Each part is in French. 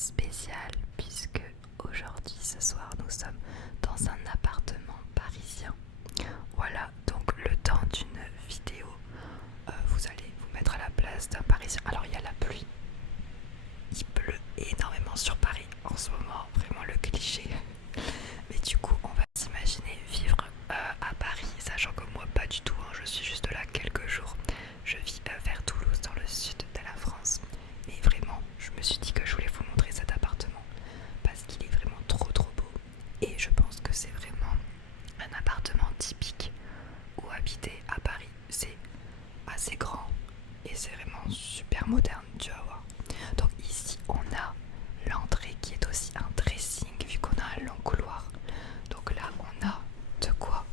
spécial puisque aujourd'hui, ce soir, nous sommes dans un appartement parisien. Voilà, donc le temps d'une vidéo, vous allez vous mettre à la place d'un Parisien. Alors il y a la pluie, il pleut énormément sur Paris en ce moment, vraiment le cliché. Mais du coup, on va s'imaginer vivre à Paris, sachant que moi pas du tout, hein, je suis juste là quelques jours. Je vis vers Toulouse, dans le sud de la France. Mais vraiment, je me suis dit que je voulais vous montrer cet appartement parce qu'il est vraiment trop beau. Et je pense que c'est vraiment un appartement typique où habiter à Paris. C'est assez grand et c'est vraiment super moderne, tu vas voir. Donc ici, on a l'entrée qui est aussi un dressing vu qu'on a un long couloir. Donc là, on a de quoi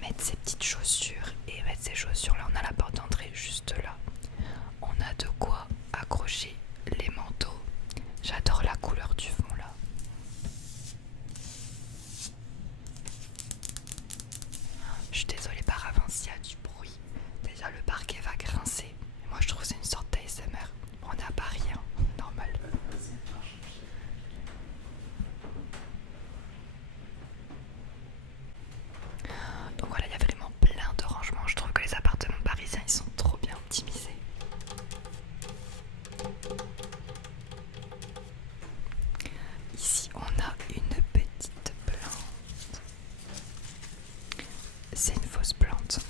mettre ses petites chaussures et mettre ses chaussures. Là, on a la porte d'entrée juste là. On a de quoi accrocher les manteaux. J'adore la couleur du fond là. Je suis désolée par avance s'il y a du bruit. Déjà le parquet va grincer. Et moi je trouve que c'est une sorte d'ASMR. On est à Paris, hein, normal. Donc voilà, il y a vraiment plein de rangements. Je trouve que les appartements parisiens ils sont trop bien optimisés. Ici on a une petite plante. C'est une fausse plante.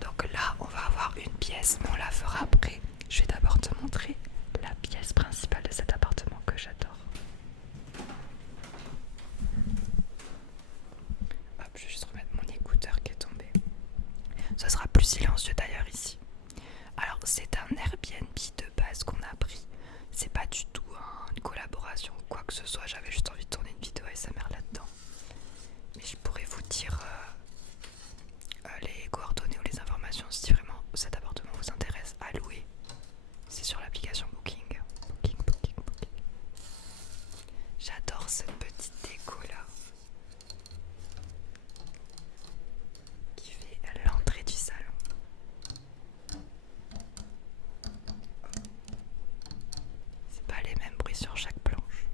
Donc là on va avoir une pièce, mais on la fera après. Je vais d'abord te montrer la pièce principale de cet appartement que j'adore. Hop, je vais juste remettre mon écouteur qui est tombé. Ce sera plus silencieux d'ailleurs ici. Alors c'est un Airbnb de base qu'on a pris. C'est pas du tout une collaboration ou quoi que ce soit. J'avais juste envie de tourner une vidéo ASMR là-dedans. Mais je pourrais vous dire les coordonnées ou les informations si vraiment cet appartement vous intéresse à louer. C'est sur l'application Booking. Booking. J'adore cette petite déco là qui fait l'entrée du salon. C'est pas les mêmes bruits sur chaque planche.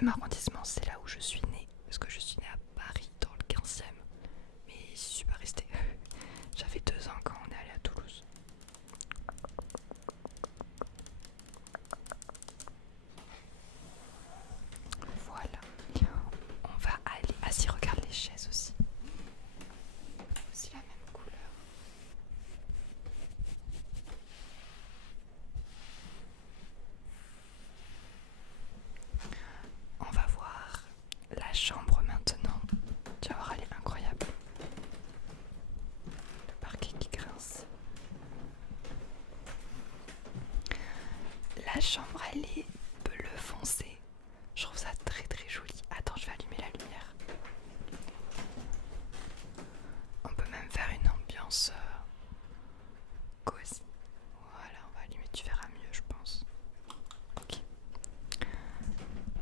15e arrondissement, c'est là où je suis née. Parce que je suis née à Paris dans le 15e. Mais j'y suis pas restée. J'avais 2 ans quand on est allé à Toulouse. Voilà. On va aller... Ah si, regarde les chaises aussi. Aussi la même couleur. On va voir la chambre maintenant. Tu vas voir, elle est incroyable. Le parquet qui grince. La chambre, elle est bleu foncé. Je trouve ça très très joli. Attends, je vais allumer la lumière. On peut même faire une ambiance cosy. Voilà, on va allumer, tu verras mieux, je pense. Ok.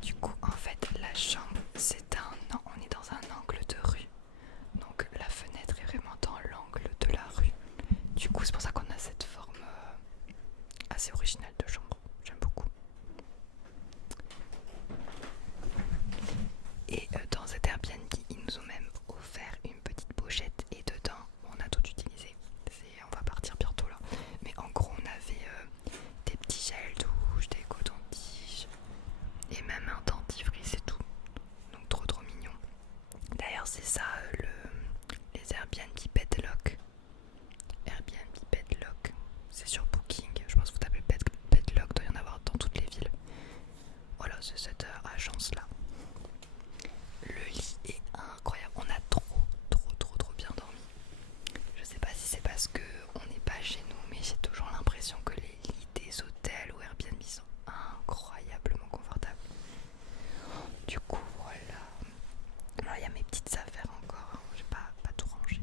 Du coup, en fait, la chambre, c'est un... Non, on est dans un angle de rue. Donc la fenêtre est vraiment dans l'angle de la rue. Du coup, c'est pour ça qu'on a cette forme assez originale de chambre. J'aime beaucoup. Et dans cet Airbnb, ils nous ont même offert une petite pochette et dedans, on a tout utilisé. On va partir bientôt là. Mais en gros, on avait des petits gels douche, des cotons-tiges et même un dentifrice et tout. Donc trop trop mignon. D'ailleurs, c'est ça les Airbnb Bedlock. Airbnb Bedlock. C'est sur Booking. Je pense que vous tapez Bedlock, doit y en avoir dans toutes les villes. Voilà, c'est cette agence là. Le lit est incroyable, on a trop bien dormi. Je sais pas si c'est parce que on n'est pas chez nous, mais j'ai toujours l'impression que les lits des hôtels ou Airbnb sont incroyablement confortables. Du coup voilà. Alors il y a mes petites affaires encore, hein. J'ai pas tout rangé.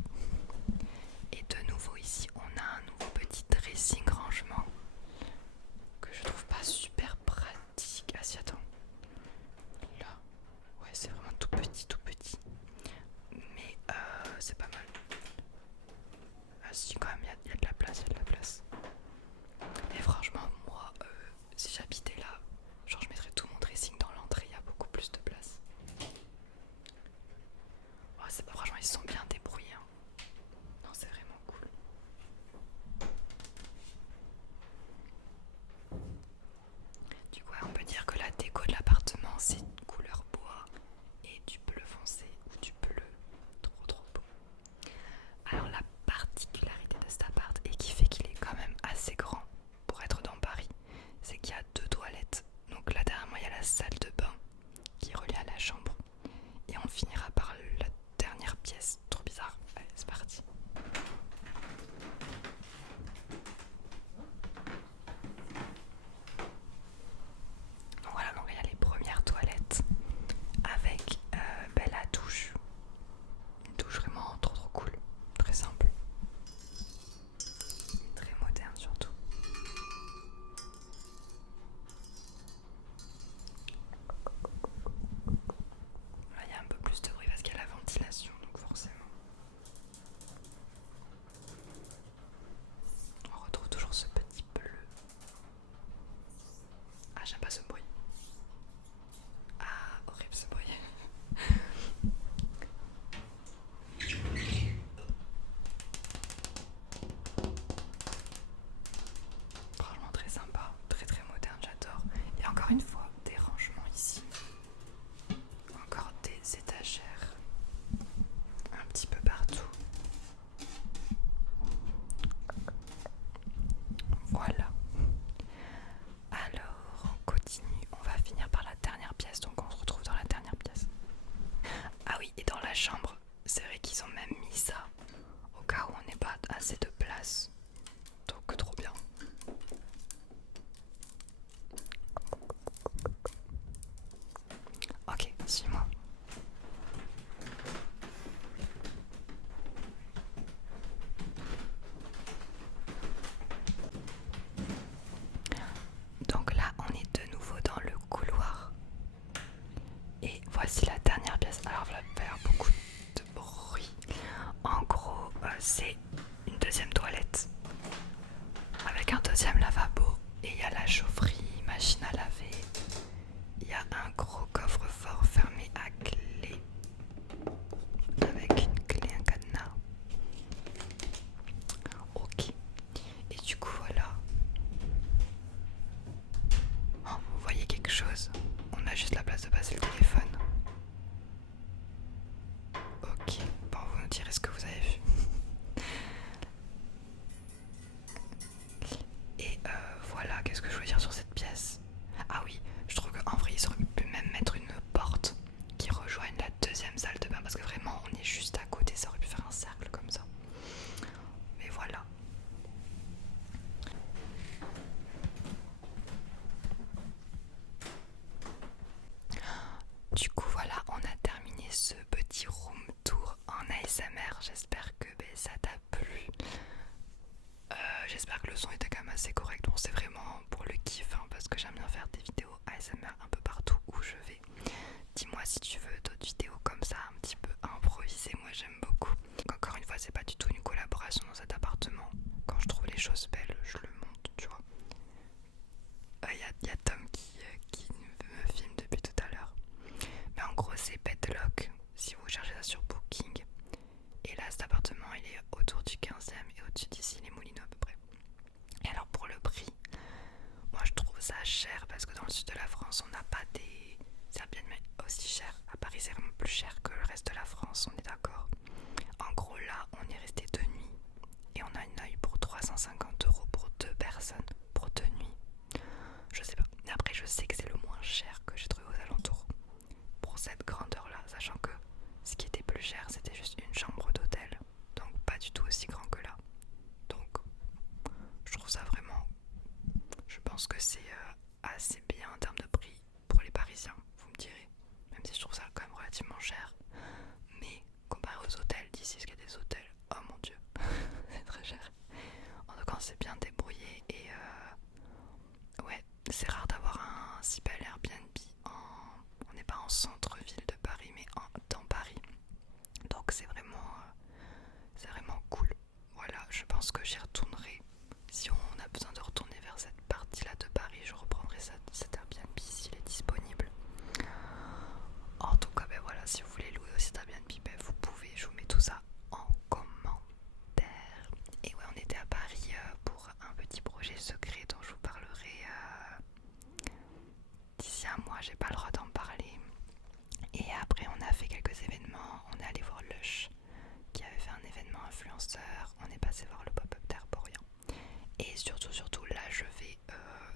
Et de nouveau ici on a un nouveau petit dressing rangement que je trouve pas super pratique. Ah si, attends. Là. Ouais, c'est vraiment tout petit. Mais c'est pas mal. Ah si, quand même, il y a de la place, Et franchement, moi, si j'habitais là, genre je mettrais tout mon dressing dans l'entrée, il y a beaucoup plus de place. Ouais, franchement, ils se sont bien débrouillés. Hein. Non, c'est vraiment cool. Du coup, on peut dire que la déco de l'appartement, c'est une couleur bois et du bleu foncé ou du bleu. Trop beau. Alors la particularité de cet appart et qui fait qu'il est quand même assez grand pour être dans Paris, c'est qu'il y a 2 toilettes. Donc là derrière moi il y a la salle de bain qui est reliée à la chambre. Et on finira par la dernière pièce. Trop bizarre. Allez, c'est parti. Donc voilà, donc il y a les premières toilettes avec la douche. Une douche vraiment trop cool. Très simple. Très moderne surtout. Là il y a un peu plus de bruit parce qu'il y a la ventilation, donc forcément. On retrouve toujours ce petit bleu. Ah, j'aime pas ce bruit. Ah, horrible ce bruit. Franchement très sympa, très moderne, j'adore. Et encore une fois, des rangements ici. Encore des étagères. Un petit peu partout. Voilà. Alors, on continue. On va finir par la dernière pièce, donc on se retrouve dans la dernière pièce. Ah oui, et dans la chambre, c'est vrai qu'ils ont même mis ça au cas où on n'est pas assez de place. Donc trop bien. Ok, suis-moi. Donc là, on est de nouveau dans le couloir. Et voici la dernière pièce. Alors, il va faire beaucoup de bruit. En gros, c'est une deuxième toilette avec un deuxième lavabo. Et il y a la chaufferie, machine à laver. Il y a un gros coffre-fort fermé à clé. Avec une clé, un cadenas. Ok. Et du coup, voilà. Oh, vous voyez quelque chose? On a juste la place de passer le téléphone. Ok. Bon, vous nous direz ce que vous avez vu. Et voilà, qu'est-ce que je voulais dire sur cette pièce? Ah oui, je trouve qu'en vrai, ils auraient pu même mettre une porte qui rejoigne la deuxième salle de bain parce que vraiment, on est juste à côté, ça aurait pu faire un cercle comme ça. Mais voilà. Du coup, voilà, on a terminé ce petit room tour en ASMR. J'espère que ça t'a plu. J'espère que le son était quand même assez correct. Bon, c'est vraiment pour le kiff hein, parce que j'aime bien faire des vidéos ASMR un peu partout où je vais. Dis-moi si tu veux d'autres vidéos comme ça, un petit peu improvisées. Moi, j'aime beaucoup. Encore une fois, c'est pas du tout une collaboration dans cet appartement. Quand je trouve les choses belles, je le monte, tu vois. Y a Tom qui me filme depuis tout à l'heure. Mais en gros, c'est Bedlock si vous cherchez ça sur Booking. Et là, cet appartement, il est autour du 15e et au-dessus d'ici, les Moulineaux à peu près. Et alors, pour le prix, moi je trouve ça cher parce que dans le sud de la France, on n'a pas des Airbnb aussi cher. À Paris, c'est vraiment plus cher que le reste de la France, on est d'accord. En gros, là, on est resté 2 nuits et on a une œil pour 350 € pour 2 personnes pour 2 nuits. Je sais pas. Mais après, je sais que c'est le moins cher que j'ai trouvé aux alentours pour cette grandeur-là, sachant que ce qui était plus cher, c'était juste une chambre d'hôtel, donc pas du tout aussi grand que là. Donc, je trouve ça vraiment. Je pense que c'est assez bien en termes de prix pour les Parisiens, vous me direz. Même si je trouve ça quand même relativement cher. Mais comparé aux hôtels d'ici, parce qu'il y a des hôtels, oh mon dieu, c'est très cher. En tout cas, on s'est bien débrouillé et ouais, c'est rare d'avoir un si bel Airbnb. On n'est pas en centre-ville de Paris, mais dans Paris. Donc c'est vraiment cool. Voilà, je pense que j'y retournerai. Si on a besoin de retourner vers cette partie-là de Paris, je reprendrai cet Airbnb s'il est disponible. En tout cas, ben voilà, si vous voulez louer aussi cet Airbnb, ben vous pouvez, je vous mets tout ça en commentaire. Et ouais, on était à Paris pour un petit projet secret dont je vous parlerai d'ici un mois, j'ai pas le droit d'en parler. Et après, on a fait quelques événements, on est allé voir Lush qui avait fait un événement influenceur, on est passé voir le pop-up d'Arborien. Et surtout, là je vais,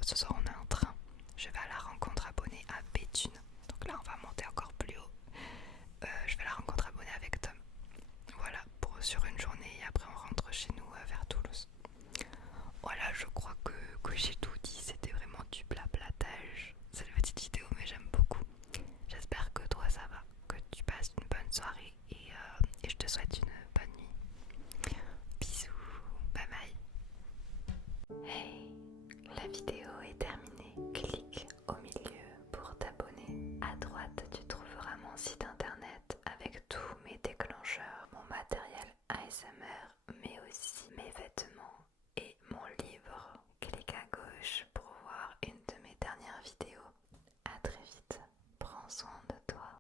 ce soir on a un train, je vais à la rencontre abonnée à Béthune. Donc là on va monter encore plus haut. Je vais à la rencontre abonnée avec Tom. Voilà, sur une journée et après on rentre chez nous vers Toulouse. Voilà, je crois que j'ai tout dit, c'était vraiment du blablatage. C'est une petite vidéo mais j'aime beaucoup. J'espère que toi ça va, que tu passes une bonne soirée et je te souhaite une bonne nuit. Bisous, bye bye. Hey, la vidéo